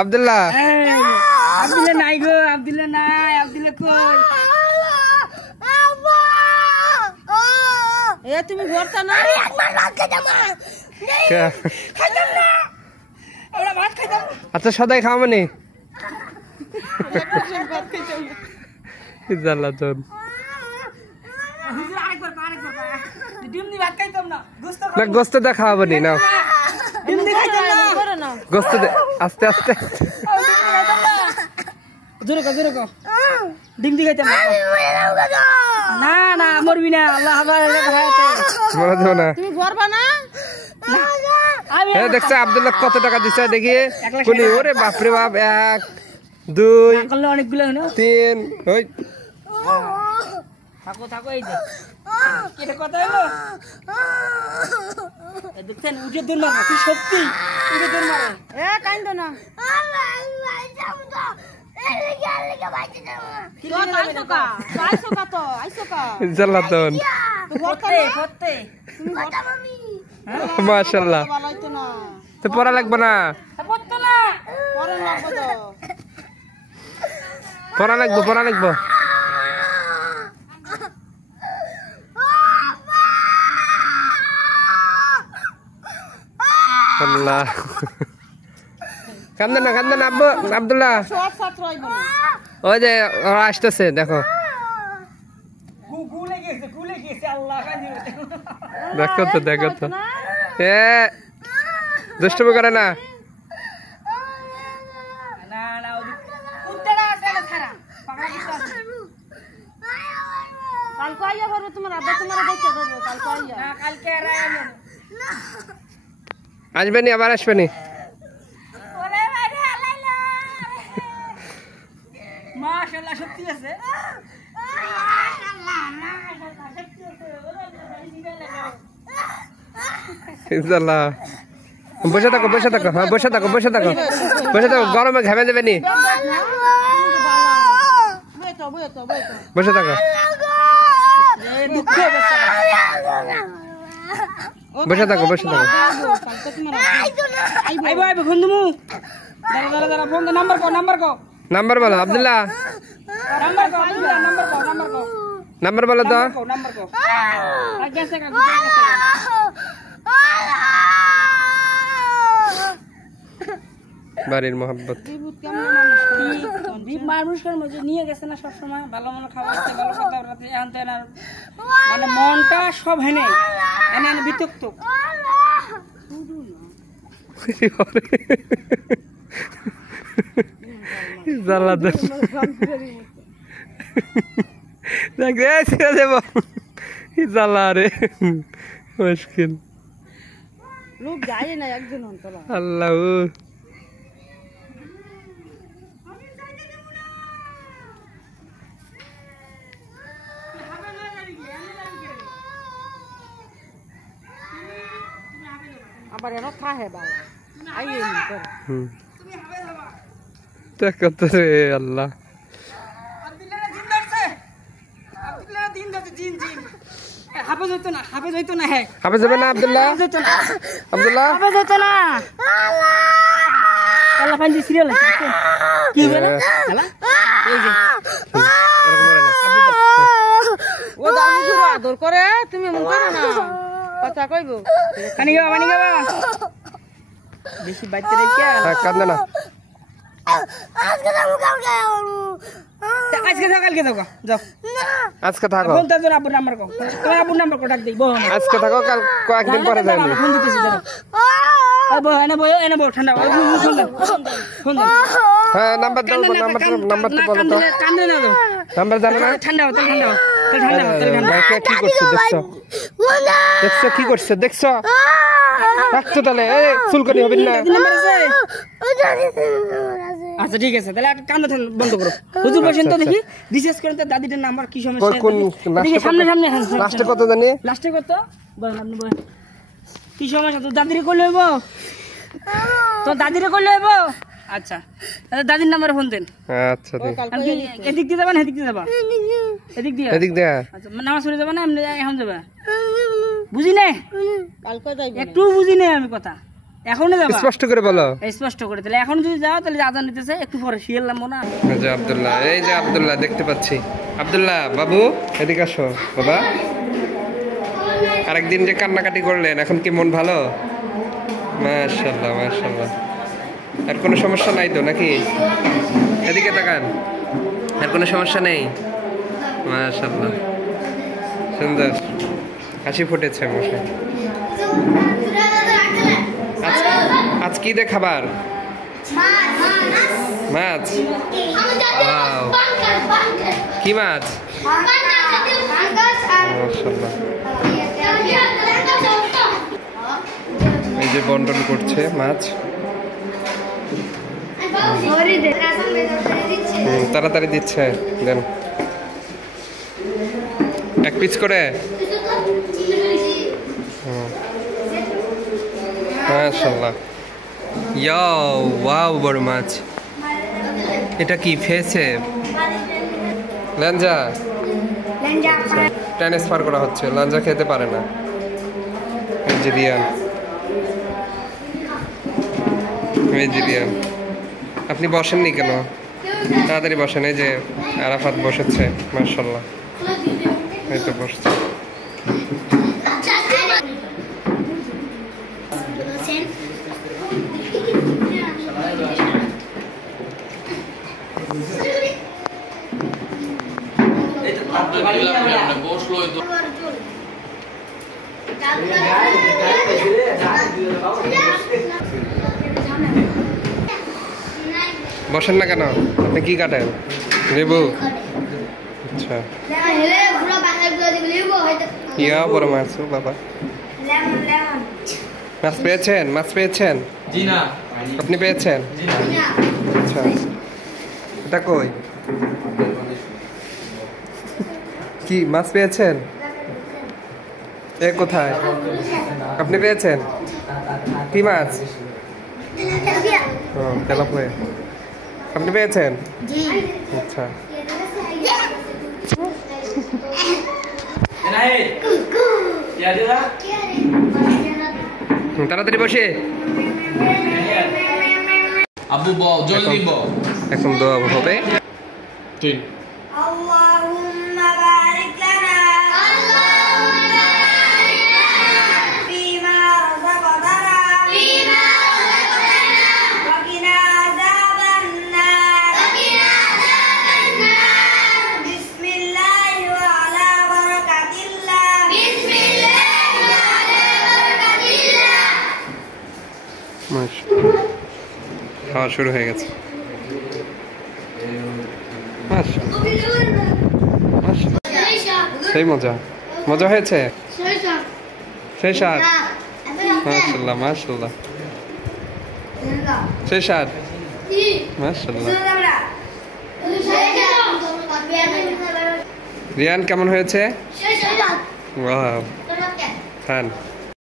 আব্দুল্লাহ আব্দুল্লাহ নাই গো, আব্দুল্লাহ নাই, আব্দুল্লাহ কই? এ তুমি ঘরটা না আচ্ছা সদাই খাওয়া মানে জ্বালাতন না গোস্ত দা খাওয়াবো নি না গোস্ত দে আস্তে আস্তে জোরে কো ডিম দি খাইতাম না না মরবি না আল্লাহ মরে যাবো না তুমি ঘরবা না দেখছো আব্দুল্লাহ কত টাকা দিচ্ছে দেখি কোনি ওরে বাপরে বাপ 1 2 করলে অনেকগুলো হলো 3 ওই থাকো এই যে এটা কথা হলো দেখছেন উঠে দূর মারো কি শক্তি উঠে দূর মারো কাইন্দো না জ্বালাতন মাশাআল্লাহ তো পড়া লাগবে না পড়া লাগবে আল্লাহ কান্দে না আব্বু আব্দুল্লাহ ওই যে ওরা আসতেছে দেখো দেখো তো দুষ্টুমি করে না আসবেনি আবার আসবেনি মাশাআল্লাহ শক্তি আছে ইনশাআল্লাহ বসে থাকো হ্যাঁ বসে থাকো গরমে ঘামে দেবে নি বসে থাকো আইবো বন্ধু দাঁড়া ফোন দে নাম্বার কো নাম্বার বলো আব্দুল্লাহ নাম্বার বলো তো বাড়ির মোহাব্বত মানুষের মধ্যে নিয়ে গেছে না সবসময় ভালো ভালো খাওয়াচ্ছে ভালো কথা বলতে মানে মনটা সব হেনে বিতক্ত মুশকিল লোক যায় না একজন আল্লাহ আবার এরা খাহে বাবা আইয়ে নি করে দেখো তো রে আল্লাহ আব্দুল্লাহ দিন ধরছে জিন হাফেজ হইতো না হ্যাঁ হাফেজ হবে না আব্দুল্লাহ হাফেজ হইতো না আল্লাহ ফাইজি সিরিয়াল আছে কি বলে হ্যালো এই যে এরকম করে না ও দামি জোর আদর করে তুমি মন করো না কথা কইবো পানি গাবা বেশি বাইতে রেখে কান্দে না আজকে কালকে যাও আজকে থাকো ফোন তার আব্বুর নাম্বার কো তোমার আব্বুর নাম্বার কো ডাক দেই বহ আজকে থাকো কাল কয়েকদিন পরে যাবে ফোন দিতেছি দাও বহ এনে বহ ঠান্ডা ফোন দাও হ্যাঁ নাম্বার দাও নাম্বার তো বলো তো কান্দে না দাও নাম্বার জানো না ঠান্ডা কি করছে দেখছো কি করছে দেখছো রাখছো তাহলে চুলকানি হবে না আচ্ছা ঠিক আছে তাহলে কান্না বন্ধ করো হুজুর বসেন তো দেখি রিসার্চ করেন তো দাদিটার নাম্বার কি সমস্যা দেখি সামনে লাস্টে কত জানি লাস্টে কত বলেন আপনি বলেন কি সমস্যা তো দাদিরে কইলে হইব তো দাদিরে কইলে হইব আচ্ছা তাহলে দাদির নাম্বারে ফোন দেন আচ্ছা ঠিক আমি এদিক দিয়ে যাবেন এদিক দিয়ে যাবা এদিক দিয়ে আচ্ছা নামাজ পড়ে যাবা না এমনি এখন যাবা বুঝি না কালকে যাইব একটু বুঝি না আমি কথা এখনই যাবা? স্পষ্ট করে বলো। স্পষ্ট করে, তাহলে এখন যদি যাও তাহলে আজান দিতেছে, একটু পরে শুয়ে নামবো না? এই যে আব্দুল্লাহ, এই যে আব্দুল্লাহ দেখতে পাচ্ছি। আব্দুল্লাহ বাবু এদিকে আসো বাবা। আরেকদিন যে কান্নাকাটি করলেন, এখন কি মন ভালো? মাশাআল্লাহ মাশাআল্লাহ। আর কোনো সমস্যা নাই তো নাকি? এদিকে তাকান, আর কোনো সমস্যা নেই? মাশাআল্লাহ, সুন্দর হাসি ফুটেছে বসে। আজ কি দে খাবার? মাছ। Wow. কি মাছ? মাশাআল্লাহ। এই যে বন্টন করছে মাছ। তাড়াতাড়ি দিচ্ছে, দেন এক পিস করে। মাশাআল্লাহ। ইয়াও ওয়াও, বড় মাছ। এটা কি ফেসে? লাঞ্জা ট্রান্সফার করা হচ্ছে, লাঞ্জা খেতে পারে না। এই যে রিয়ান, এই যে রিয়ান। আপনি বসেননি কেন? তাড়াতাড়ি বসেন। এই যে আরাফাত বসেছে, মাশাআল্লাহ। এই তো বসছে। বসেন না কেন? আপনি কি কাটেন? লেবু। আচ্ছা, ইয়া বড় মাছ বাবা। মাছ পেয়েছেন? মাছ পেয়েছেন? জি না। আপনি পেয়েছেন? আচ্ছা, এটা কই? কি মাছ পেয়েছেন? এ কোথায়? আপনি পেয়েছেন? কি মাছ? ও, তেলাপিয়া। আপনি পেয়েছেন? আচ্ছা, তাড়াতাড়ি বসে। আব্বু বল, জলদি বল। এখন দোয়া হবে। তুই اللهم بارك لنا فيما رزقتنا وقنا عذاب النار بسم الله وعلى بركة الله মাশাআল্লাহ, খাওয়া শুরু হয়ে গেছে। সেই মজা, মজা হয়েছে। সেই স্বাদ। মাশাআল্লাহ মাশাআল্লাহ, সেই স্বাদ। মাশাআল্লাহ। রিয়ান কেমন হয়েছে? ওয়াও, খান।